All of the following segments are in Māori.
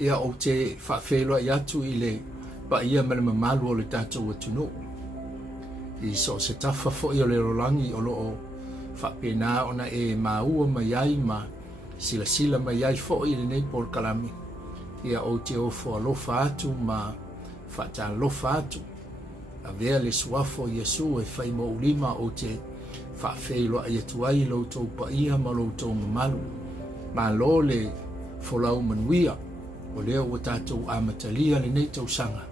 ia o te whawheloa i atu i le pa ia mele mamalu o le tātou atunu. I so se tafa fo i o le rolangi o loo whapena ona e maua mai ai ma sila mai ai fo i le nei por kalami. Ia o te ofo alofa atu ma whata alofa atu. A vea le suafo Yesu e whai mo ulima o te whawheloa i atu ai loutou pa ia ma loutou mamalu. Ma lo le folau manuia. O leo o tātou amatalia le nei tausanga.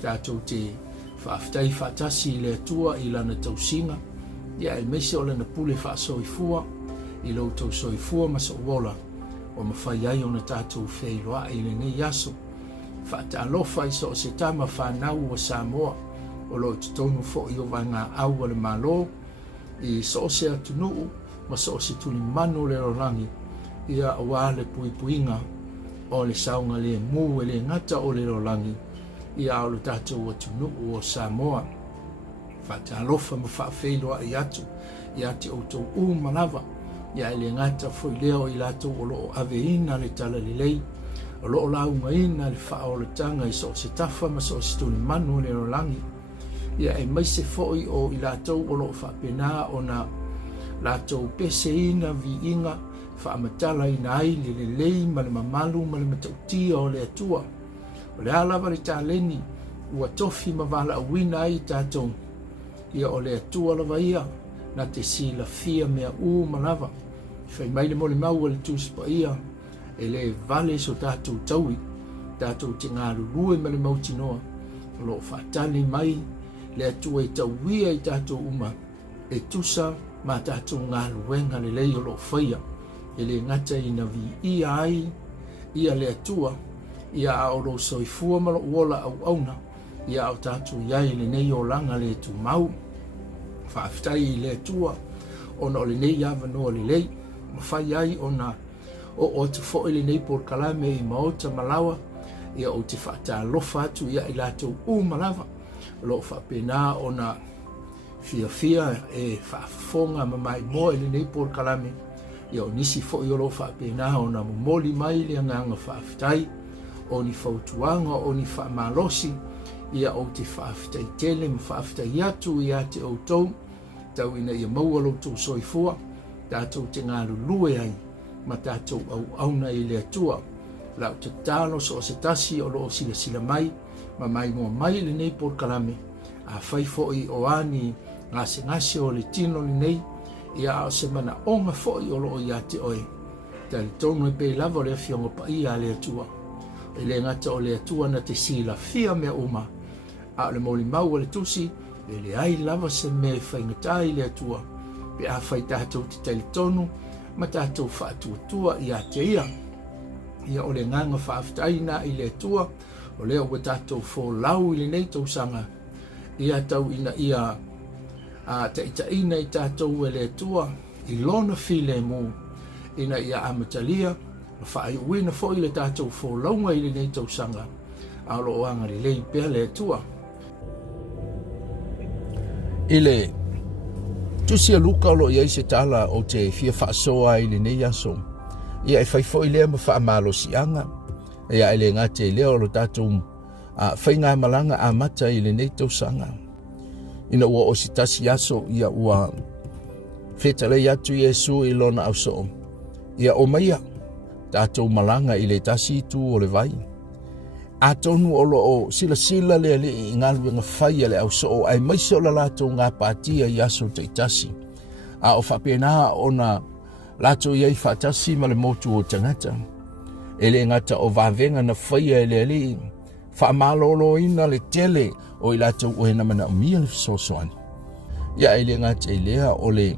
Tātou te whaaftai whaatasi le atua i lana tausinga. Ia e mese o lana pule whaasoifua. I lau tau soifua masa uola. O mawhai ai o na tātou wheiloa i le nei aso. Whaata alofa i so se tama whanau o Samoa. O lo tutonu fo i o vanga au le malo. I so se atunuu ma so se tuli mano le rorangi. Ia awa le puipuinga. O le saunga le mu e le ngata o le rolangi ia o le tātou atunuu o Samoa. Whata alofa ma whaafeiloa i atu te outou manawa ia le ngata foi leo i latou o loo aveina le tala lelei o loo launga ina le whaoletanga i so se tafa ma so se tuli manu le rolangi ia e maise foi o i latou o loo whaapena o na latou pese ina vi inga whaamatala ina ai le lelei ma le mamalu ma le matautia o le atua. O le alawa le tāleni ua tofi ma wala awina ai tātou. Ia o le atua lawa ia na te sila fia mea manawa. Whai mai le mole mau le tūsipa ia e le vale so tātou taui. Tātou te ngā lulue ma le mautinoa. O lo whaatani mai le atua e tauia i tātou uma. E tusa ma tātou ngā luenga le lei o lo whaia. E le ngata ina vi ia ai, ia le atua, ia ao lo soifua malo uola au auna, ia au tātou iai le nei o langa le tu mau. Whaaftai le atua, ona o le nei awa noa le lei, mawhai ai ona o te fo le nei por kalame i maota malawa, ia o te whaata lofa atu ia i lātou malawa, lo whapena ona fia e whaafonga mamai moa le nei por kalame, ia o nisi fo i olo whaapena o na moli mai le anganga whaafitai, o ni whautuanga, o ni whaamalosi, ia o te whaafitai tele, ma whaafitai atu ia te outou, tau ina ia maua loutou soifua, tātou te ngā lulue ai, ma tātou au auna i le atua, lau te tālo so o se tasi o loo sila mai, ma mai mua mai le nei por kalame, a whai fo i o ani ngase o le tino le nei, ia o se mana onga foi o loo ia te oe. Tali tonu e pei lava o le fionga pa ia le atua. E le ngata o le atua na te sila fia mea uma. A le moli mau o le tusi, e le ai lava se mea whaingatai le atua. Pe a whai tātou te tali tonu, ma tātou whaatuatua ia te ia. Ia o le nganga whaaftaina i le atua, o leo wa tātou fo lau i le nei tausanga. Ia tau ina ia ta ina i tātou e le atua, i lona file mu, ina ia amatalia, whaai uina fo i le tātou fo launga i le nei tausanga, a lo oanga li lei pia le atua. I le, tusi a luka lo iai se tala o te fia whaasoa i le nei aso, ia e whai fo i lea ma wha amalo si anga, ia e le ngate i leo lo tātou, whai ngā malanga a mata i le nei tausanga. Ina ua o si tasi aso ia ua whetale atu Yesu i lona au so. Ia o maia, tātou malanga i le tasi tu o le vai. A tonu o lo o sila le i ngalu ngā whaia le au so ai maise o la lātou ngā pātia i aso te tasi. A o whapena o na lātou iei whatasi ma le motu o tangata. E le ngata o vāvenga na whaia le i whaamalolo ina le tele o i lātou o hena mana umia le sosoani. Ia e le ngata i lea o le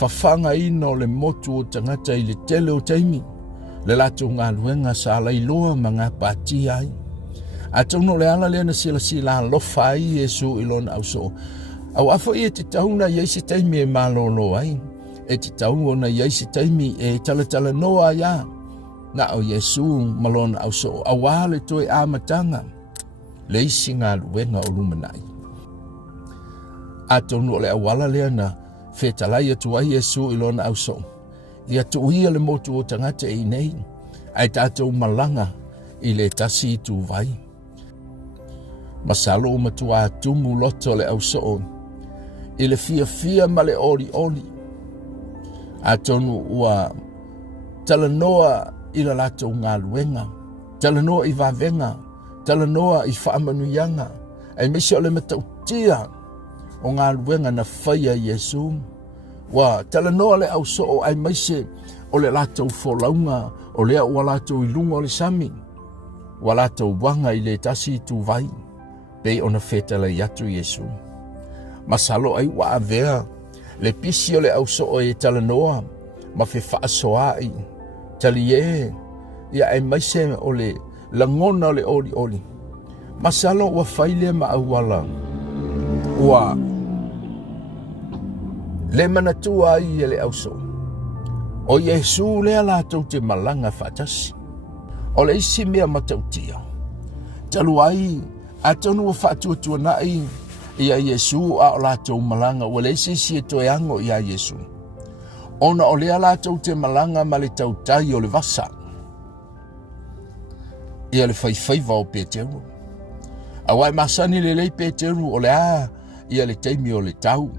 whawhanga ina o le motu o tangata i le tele o Taimi. Le lātou ngā luenga sa lai loa ma ngā pāti ai. A tauno le ala lea na sila lofa ai Yesu i lona au so. Au afo i e te tauna i eisi Taimi e malolo ai. E te taungo na i eisi Taimi e tala noa ia. Na o Yesu malona au so. Awale toi amatanga. Leisi ngā luenga o lumanai. A tonu le awala lea na whetalai atu ai Yesu i lona au so. Ia tuia le motu o tangata i nei. Ai tātou malanga i le tasi tu vai. Masalo matua tumu loto le au soo, i le fia ma le oli. A tonu ua talanoa i la lato ngā luenga, talanoa i vavenga, talanoa i whaamanuyanga, ai mesi o le matautia o ngā luenga na whaia Yesu. Wa talanoa le au soo ai mesi o le lato folaunga, o lea ua lato i lunga o le sami, wa lato wanga i le tasi tu vai, pei ona feta le yatu Yesu. Masalo ai wa avea, le pisi o le au soo e talanoa, ma fe whaasoai, tali e, ia ai maise o le langona o le oli. Masalo ua whaile ma au wala, ua le manatua ai e le au soo. O Yesu lea lātou te malanga whaatasi. O le isi mea matautia. Talu ai, atonu wa whaatuatua nai, ia Yesu a o lātou malanga, o le isi e toe ango ia Yesu. Ona o lea lātou te malanga ma le tautai o le vasa. Ia le whaifaiva o Peteru. Awai masani le lei Peteru o le ia le Taimi o le tau.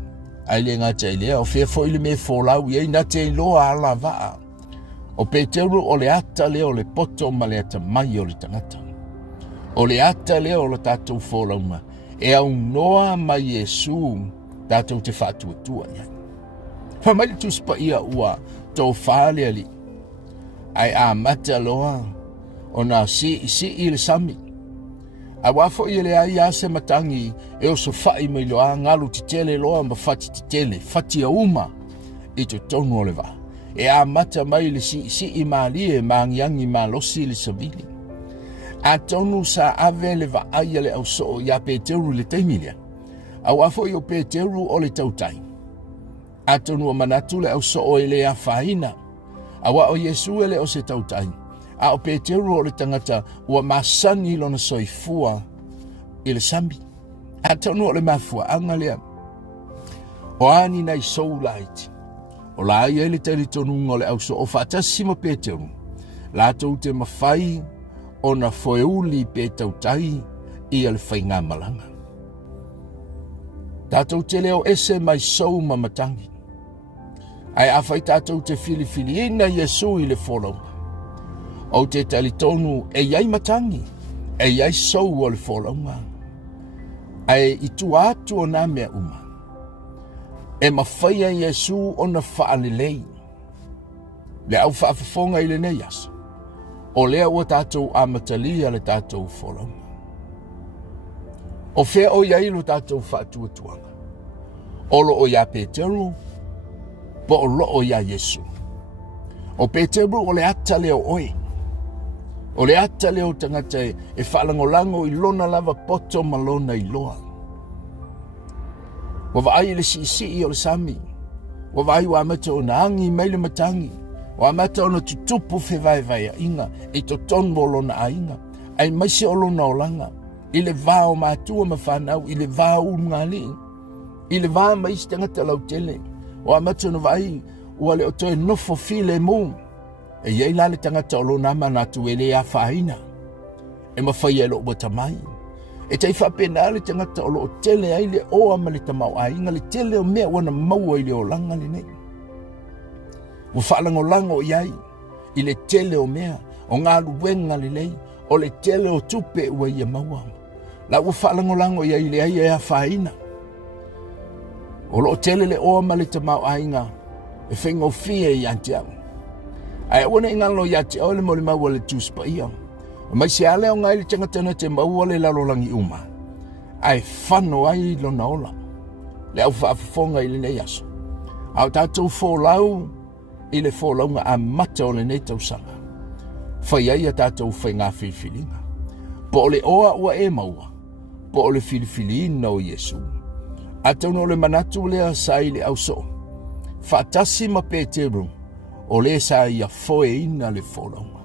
Ai le ngata i lea, o fea fo ili me fōlau, iei na te loa ala vaa. O Peteru o le ata lea o le poto ma le ata mai o le tangata. O le ata lea o le tātou fōlaunga, e au noa mai Yesu tātou te whātuatua ia. Whamai tuspa ia ua tō whālea li. Ai a mata loa, o nā si i le sami. A wafo i le ai ase matangi e o so fai mai loa ngalu ti tele loa ma fati ti tele, fati a uma i to tonu o le va. E a mata mai le si i maali e maangiangi ma losi le savili. A tonu sa ave le va aia le au so ia Peteru le Taimilia. A wafo i o Peteru o le tautai. A tonu o manatu le au so o ele a faina. A wa o Yesu ele o se tautai. A o Peteru o le tangata ua masani lona soifua i le sambi. A tonu o le mafua anga lea. O ani nei sou laiti. O la ia le tali tonu o le au so o whatasima Peteru. La tau te mawhai o na foeuli pe tautai i le whainga malanga. Tātou te leo ese mai sou mamatangi. Ai awhai tātou te filifiliga Yesu i le wholaunga. O te talitonu e iai matangi, e iai sou o le wholaunga. Ai i tu atu o nā mea uma. E mawhaia Yesu o na whaalelei. Le au whaafafonga i le nei asa. O lea ua tātou amatalia le tātou wholaunga. O fea o iai lo tātou whaatuatuanga. O lo o ia Peteru, po o lo o ia Yesu. O Peteru o le ata leo oe. O le ata leo tangata e whaalangolango i lona lava poto malona i loa. Wa vaai le si o le sami. Wa vaai wa amata o na angi meile matangi. Wa amata o na tutupu vai inga. E to tonbo lona a inga. Ai maisi o lona o langa. I le vāo mātua ma whanau. I le vāo ngali. I le vāo maisi tangata lau tele. Wa amata o na vai ua le o toe nofo file mō. E iei la le tangata o lona mana tu ele a whaina. E mawhai e lo ua tamai. E tai whapena le tangata o lo tele ai le oa ma le tamau a inga le tele o mea wana maua i le o langa le nei. Ua whaalango lango iai i le tele o mea o ngā luenga le nei o le tele o tupe ua ia maua. La ua whaalango lango iai le ai a whaina. O lo tele le oa ma le tamau a inga e whengo fie i antiau. Ai wana ingalo ya te ole mo le maua le tuspa ia. Mai se ale o ngai le tangata te maua le lalolangi uma. Ai whano ai lona ola. Le au whaafafonga i le nei aso. Au tātou fōlau i le fōlaunga a mata o le nei tausanga. Whai ai a tātou whai ngā filifiliga. Po o le oa ua e maua. Po o le filifiliina o Yesu. A tauno le manatu lea sa i le au so. Whaatasi ma Peteru. O le sa ia foe ina le fōlaunga.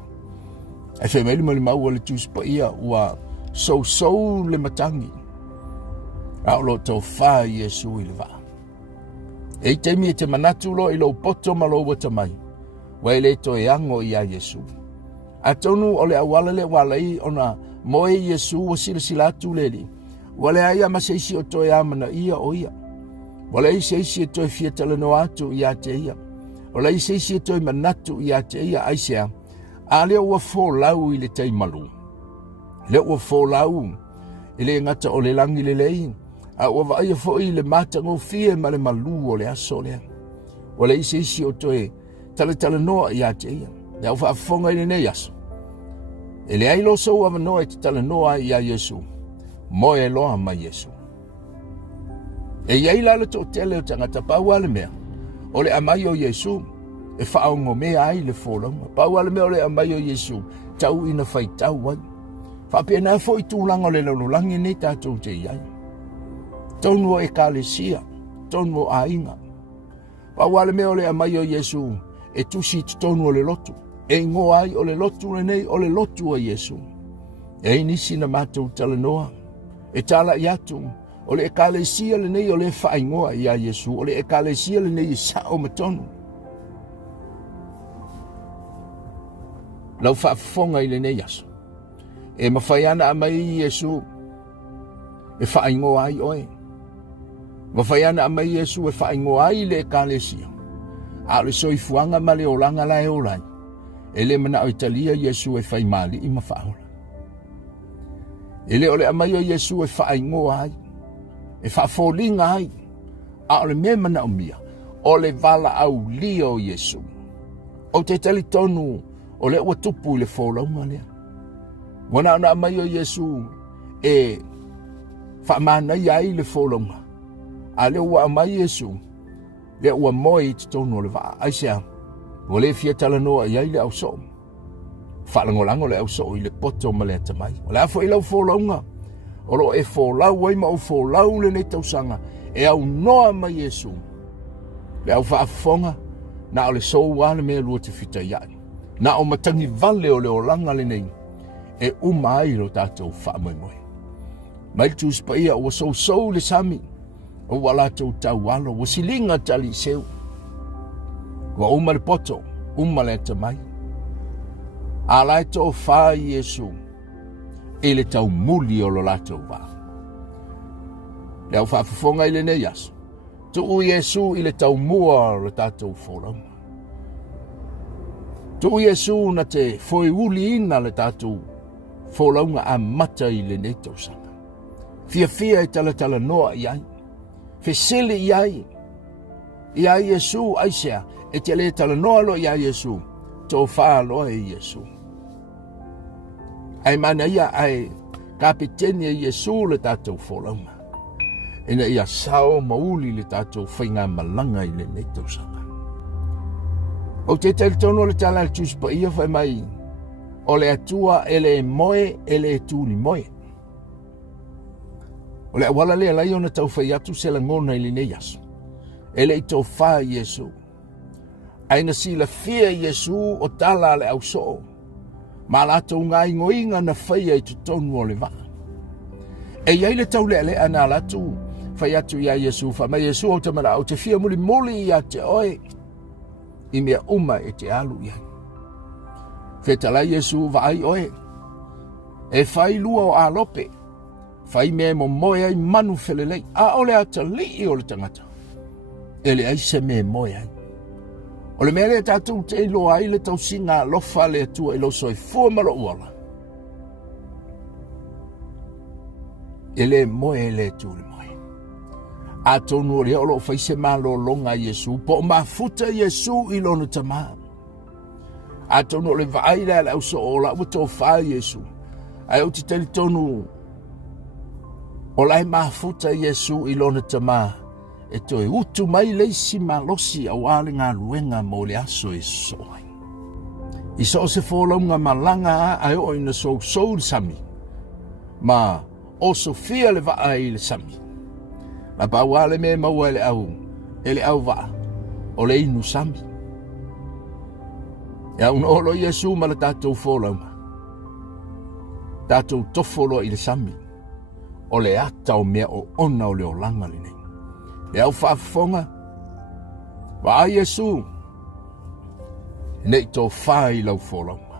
E whemeli mo le maua le tūspa ia ua sou le matangi. A o lo tau wha Yesu i le wā. E i Taimi e te manatu lo i lo poto ma lo wata mai. Wa e le to e ango i a Yesu. A tonu o le awala le walai ona moe Yesu o sila atu leli. Wale aia maseisi o toi amana ia o ia. Wale ai seisi o toi fia talano atu ia te ia. Wale ai seisi o toi manatu ia te ia aisea. A leo ua fōlau i le teimalu. Leo ua fōlau i le ngata o le langi le lei. A ua vaia fo i le matango fie ma le malu o le aso lea. Wale ai seisi o toi talanoa ia te ia. Lea ufa afonga i le nei aso. E le ailo so ua manoa i te talanoa ia Yesu. Moe loa ma Yesu. E iai lalo to tele o tangata paua le mea. O le amai o Yesu. E whaongo mea ai le fōlaunga. Paua le mea o le amai o Yesu. Tau ina whai tau wai. Whapea nā fo i tūlanga o le laulangi nei tātou te iai. Tonu o ekalesia. Tonu o ainga. Paua le mea o le amai o Yesu. E tusi tonu o le lotu. E ngo ai o le lotu le nei o le lotu o Yesu. E nisi na mātou talanoa. E tala i atu, o le ekalesia le nei o le whaingoa i a Yesu, o le ekalesia le nei i sao matonu. Lau whaafonga i le nei aso. E mawhaiana a mai i Yesu, e whaingoa ai oe. Mawhaiana a mai i Yesu, e whaingoa ai le ekalesia. A le soifuanga ma le olanga lai o lai. E le mana o Italia Yesu e whaimali i mawhaola. Ele ole amai o Yesu e whaingoa ai. E whaafolinga ai. A ole me mana o mia. O le vala au lia o Yesu. O te tali tonu o le ua tupu i le wholaunga lea. Wana ona amai o Yesu e whaamanai ai le wholaunga. A le ua amai Yesu le ua moe i te tonu o le vaa. Aisea, o le fia talanoa i ai le au so. Whalangolango le au so i le poto ma le atamai. O le afo i lau wholaunga. O lo e wholau ai ma au wholau le nei tausanga. E au noa ma Yesu. Le au whaafonga. Na o le soua le mea lua te fita iai. Na o matangi vale o le olanga le nei. E ai lo tātou whaamoemoe. Mai tu spa ia o so le sami. O wala tau tau alo. O silinga tali seu. Wa le poto. Le atamai. A lai tō whā Yesu, e le tau muli o lo lātou wā. Le au whaafafonga i le nei aso. Tu u Yesu i le tau mua o le tātou whōraunga. Tu u Yesu na te whoi uli ina le tātou whōraunga a mata i le nei tausanga. Fia e tala noa i ai. Fesili i ai. I ai Yesu aisea, e te le tala noa lo i ai Yesu. Tō whaa loa i Yesu. Ai mana ia ai kapiteni e Yesu le tātou wholaunga. Ina ia sao mauli le tātou whainga malanga i le neitausanga. O te tali tono le tala le tuspa ia whai mai. O le atua ele moe, ele tūli moe. O le awala le alai ona tau whai atu se la ngona i le nei aso. Ele i tō whaa Yesu. Aina sila fia Yesu o tala le au so. Ma lato ngai ngoinga na whaia i tutonu o le vaa. E iai le tau le alea na latu whai atu ia Yesu. Wha mai Yesu o tamara o te fia muli ia te oe. I mea e te alu iai. Whetala Yesu vaai oe. E whai lua o alope. Whai mea mo moe ai manu whelelei. A ole ata lii o le tangata. Ele ai se mea moe ai. O le mea le tātou te ilo ai le tau singa lofa le atua ilo soi fua maro uala. Ele moe le tu le moe. A tonu o lea o lo faise malo longa Yesu. Po mafuta Yesu ilo na tama. A tonu o le vaai le au so o la uto wha Yesu. Ai o te tali tonu o lai mafuta Yesu ilo na tama. E toi utu mai leisi malosi au ale ngā luenga mo le aso e soai. I so se wholaunga malanga a o ina so le sami. Ma o Sofia le vaa i le sami. Na pauale me maua ele au vaa. O le inu sami. Ia un olo Yesu ma le tātou wholaunga. Tātou tofolo i le sami. O le ata o mea o ona o le o langa le nei. E au whaafonga. Wa Yesu. Nei tō whai lau wholaunga.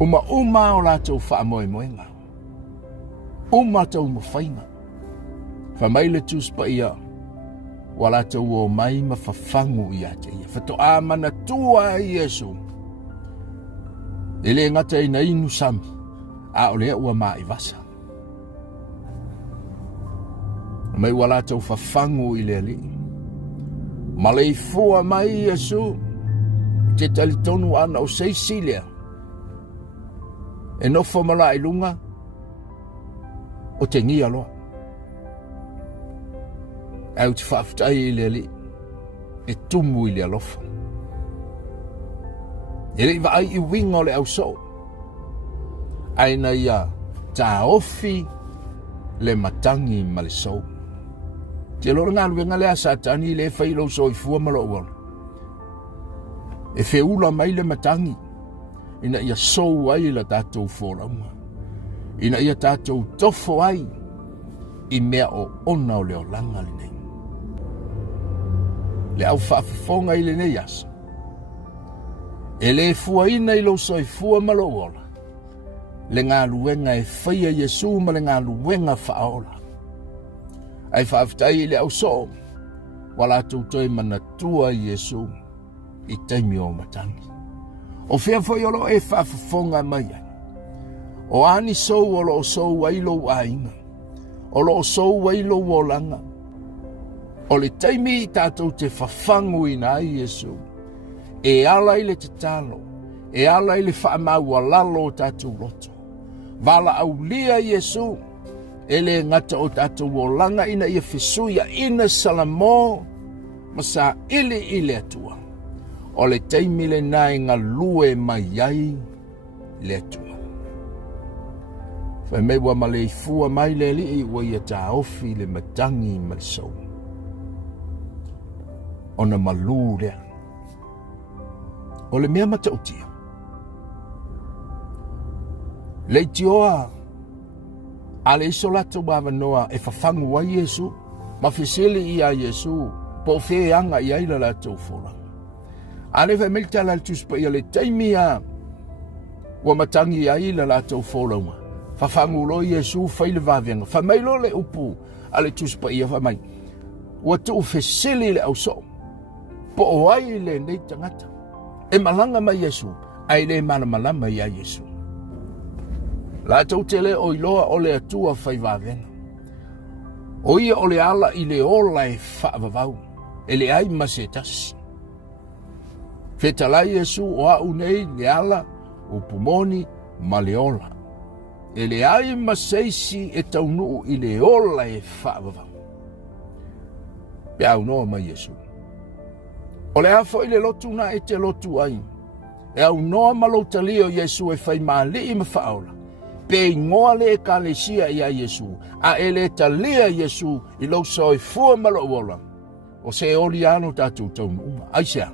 Uma o lātou whaamoemoenga. Uma tau mawhainga. Whamai le tūspa ia. Wa lātou o mai ma whawhangu ia te ia. Whatoa mana tua i Yesu. Ele ngata ina inu sami. A o lea ua maa i vasa. Mai wa lātou whawhangu i lea li. Ma le fua mai i Yesu. Te talitonu ana o seisilia. E nofo mala i lunga. O te ngia loa. Au te whaafutai i lea li. E tumu i lea lofa. E rei wa ai i winga o le au so. Aina ia ta ofi le matangi ma le so. Te loro ngā luenga lea satani le whailo so i fua malo uala. E whiula mai le matangi. Ina ia sou ai la tātou whōraunga. Ina ia tātou tofo ai i mea o ona o leo langa le nei. Le au whaafafonga i le nei asa. E le fua ina i lo so i fua malo ola. Le ngā luenga e whaia Yesu ma le ngā luenga whaola. Ai whaafitai i le au so. Wala tūtoi manatua i Yesu i Taimi o matangi. O fea foi olo e whaafafonga mai ai. O ani sou olo o sou wailo ainga. Olo o sou wailo o langa. O le taimi i tātou te whawhangu i nā i Yesu. E ala i le te talo. E ala i le whaamau a lalo o tātou loto. Vala au lia Yesu. E le ngata o tātou o langa ina ia whisuia ina salamo. Masa ili i le atua. O le taimi le nai ngā lue mai ai le atua. Whai mei wa ma le fua mai le li i wa ia tā ofi le matangi ma le sou. O na malu rea. O le mea matautia. Le tioa. A le iso lata wawa noa e whawhangu wa Yesu. Ma whisili i a Yesu. Po wheanga i aila lata ufora. Ale fa melta la tuspa ia le taimi a wa matangi ai la lata ufora uma. Fa fangulo Yesu fa ile vavenga. Fa mailo le upu ale tuspa ia fa mai. Wa tu fesili le au so. Po o ai le nei tangata. E malanga mai Yesu. Ai le malama ia Yesu. La tau tele o iloa o le atua fai vavenga. O ia o le ala i le ola e whaavavau. E le ai masetasi. Fetalai Yesu o au nei le ala o pumoni ma le ola. E le ai maseisi e taunu i le ola e whaavavau. Pe au noa mai Yesu. O le hafo i le lotu na e te lotu ai. E au noa malotalio Yesu e whai maali i ma whaola. Pe ingoa le e kalesia i a Yesu. A e le talia Yesu i lo so e fua malo ola. O se oli ano tatu taunu uma. Aisea.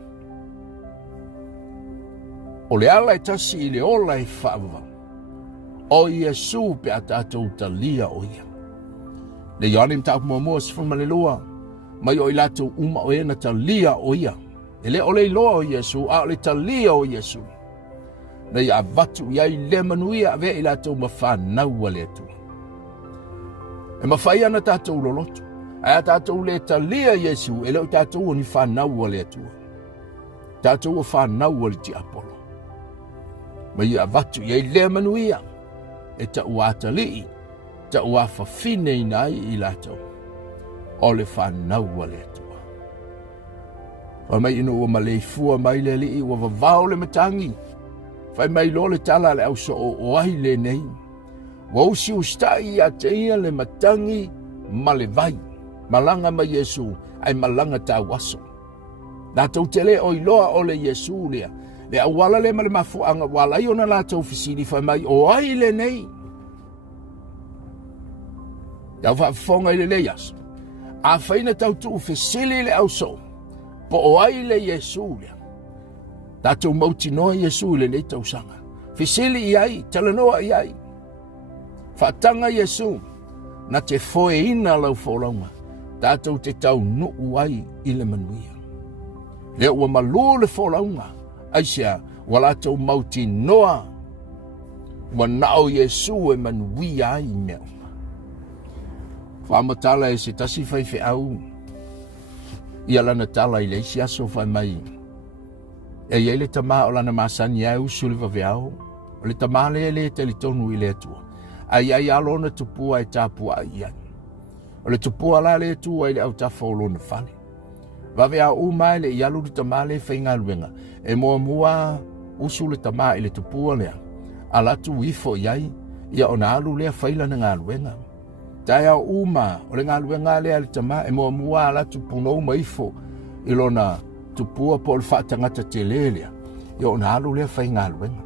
O le ala e tasi i le ola e whaavavau. O Yesu pe a tātou talia o ia. Le Ioane mtau mua sifuma le loa. Mai o i latou uma o ena talia o ia. E le o le loa o Yesu, a o le talia o Yesu. Na ia vatu iai le manuia ave i latou mawhanau a le atua. E mawhai ana tātou lolotu. A tātou le talia Yesu, e leo tātou o ni whanau a le atua. Tātou o whanau a le ti apolo. Ma ia vatu iai le manuia. E ta uata lii. Ta uafa fine inai i latou. O le whanau a le atua. Wa mai ino ua maleifua mai le lii. Ua vavao le matangi. Whai mai lo le tala le au so o ai le nei. Wa usi ustai a te ia le matangi ma le vai. Malanga ma Yesu. Ai malanga ta waso. Na tau tele o iloa o le Yesu lea. Le awala le male mafuanga wala i ona la tau fisiri whai mai o ai le nei. Tau whaafonga i le leias. A whaina tau tu fisili le au so. Po o ai le Yesu lea. Tātou mauti noa Yesu le nei tau sanga. Fisili i ai, talanoa i ai. Whaatanga Yesu. Na te foe ina lau wholaunga. Tātou te tau nuu ai i le manuia. Lea ua malu le wholaunga. Aisea, wala tau mauti noa Manao Yesu e manui ai mea. Whamatala e se tasi whai au. Ia lana tala i leisi aso whai mai. E iei le tama o lana masani au suliva veao. O le tama le te li tonu i le atua. Ai ai alona tupua e tapua ai ai. O le tupua la le atua i le au tafa o lona whale. Vavea umai le ialu di tama le whainga luenga. E mua usu le tama i le tupua lea. Alatu ifo iai. Ia ona alu lea whaila na ngā luenga. Tai au uma, o le ngā luenga lea le tama. E mua alatu puno maifo. Ilona tupua po le whaatangata te lelea. Ia ona alu lea whainga luenga.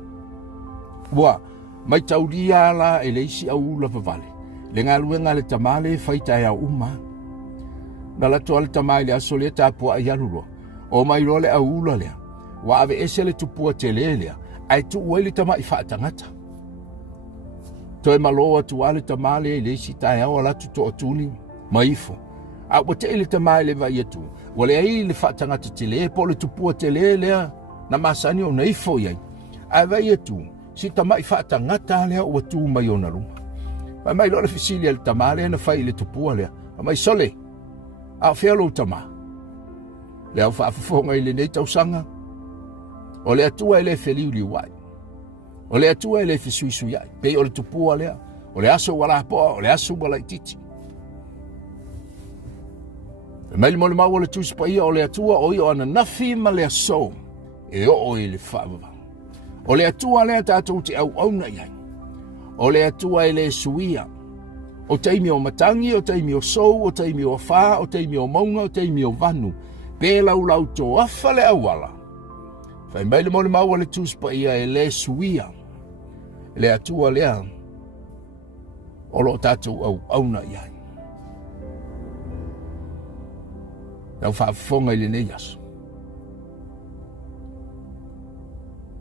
Ua, mai tauria la e leisi au ula vavale. Le ngā luenga le tama le whaitai au uma. Na la toa le tamai le aso le tapua ai aluro. O mai role au ula lea. Wa ave ese le tupua te lelea. Ai tu ue le tamai whaatangata. Toi maloa tu ale tamale le si tai au ala tu to atuli. Maifo. A o te ele tamai le vai atu. Wale ai le whaatangata te le po le tupua te lelea. Na masani o naifo iai. Ai vai atu. Si tamai whaatangata lea o atu mai o na runga. Mai lo le fisili le tamale na whai le tupua lea. Mai sole. A whialo tama. Le au whaafafonga i le nei tausanga. O le atua i le wheliuli wai. O le atua i le whisuisu iai. Pei o le tupua lea. O le aso wala poa. O le aso wala i titi. E mai mo le mau o le tuspa ia o le atua o i o ana nafi ma le aso. E o i le whaavava. O le atua lea tātou te au auna iai. O le atua i le suia. O Taimi o matangi, o Taimi o sou, o Taimi o wha, o Taimi o maunga, o Taimi o vanu. Pēlau lau tō awha le awala. Whai mai le mole maua le tūspa ia e le suia. Le atua lea. O lo tātou au auna iai. Nau whaafonga i le neias.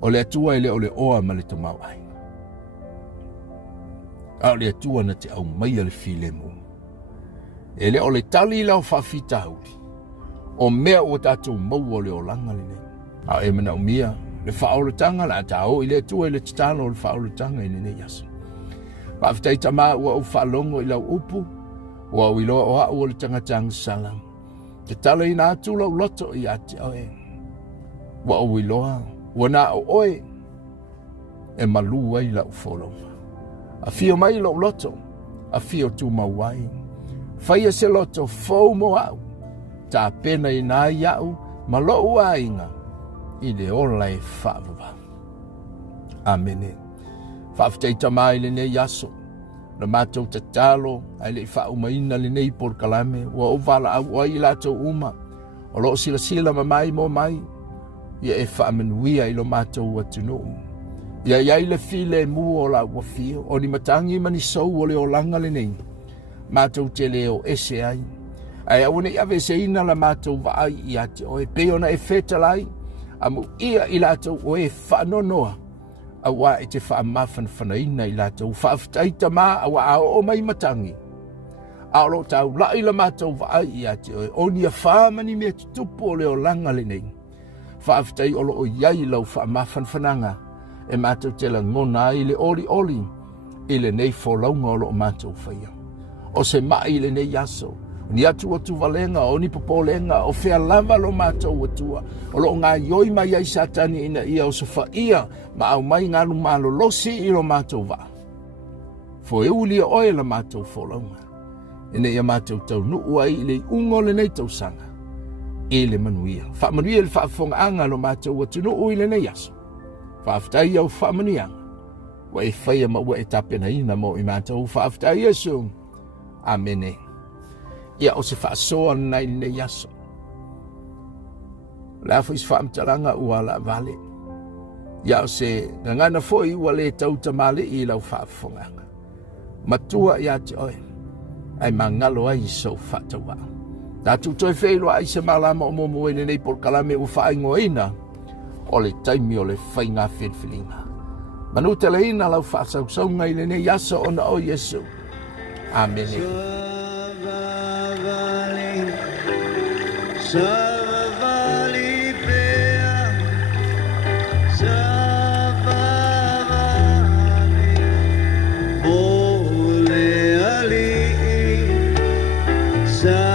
O le atua i le o le oa ma le tamau ai. Au le atua na te au mai ale file mo. E le o le tali lau whawhita hauri. O mea o tātou mau o le o langa le nei. Au e mana umia. Le whaoletanga la tāo i le atua i le titano o le whaoletanga i le nei aso. Whawhitai tama ua au whalongo i lau upu. Ua au iloa o au o le tangatanga salam. Te tala i nā tū lau loto i ati oe. Ua au iloa. Ua nā o oe. E malu ai lau wholonga. A fio mai lo loto, a fio tu mawai. Fai se loto fau mo au, ta pena i nā iau, ma lo uainga, i le ola e whaavava. Amene. Whaafutei tamai le nei yaso, na mātou te talo, ai le whaumaina le nei por kalame, ua uvala au ai lato uma, o lo sila mamai mo mai, ia e whaamenuia i lo mātou atunuu. Ia iai le file mu o la wafio, o ni matangi mani sou o le o langa le nei. Mātou te leo ese ai. Ai au ne ave se ina la mātou vaai i ate oe. Peona e feta lai, amu ia i latou oe whaanonoa. Awa e te whaamafan whanaina i latou. Whaaftaita mā awa ao o mai matangi. Aolo tau lai la mātou vaai i ate oe. O ni a whaamani mea tupu o le o langa le nei. Whaaftai olo o iai lau whaamafan whananga. E mātou te la ngona i le oli, i le nei wholaunga o lo mātou whaia. O se mai i le nei aso, ni atu o tu valenga, o ni popolenga, o whea lava lo mātou atua, o lo ngā ioi mai ai satani ina ia o se whaia, ma au mai ngānu mālo losi i lo mātou wa. Fo e uli o oe la mātou wholaunga. E nei a mātou tau nuu ai i le ungo le nei tau sanga. E le manuia. Whaamanuia le whaafonga anga lo mātou atu nuu i le nei aso. Whaaftai au whaamanianga. Wa e whaia ma ua e tapena ina mo i mātou whaaftai aso. Amene. Ia o se whaasoa nai ne yaso. Lafo is whaamtalanga ua la vale. Ia o se ngangana foi ua le tau tamale i lau whaafonganga. Matua ia te oe. Ai mangalo ai so whaatawa. Tātou toi whaelo ai se malama o momo e nei por kalame u whaingo ina. O le taimi o le whainga filifiliga. Manu te leina lau whaasausaunga i le nei aso ona o Yesu. Amen. sa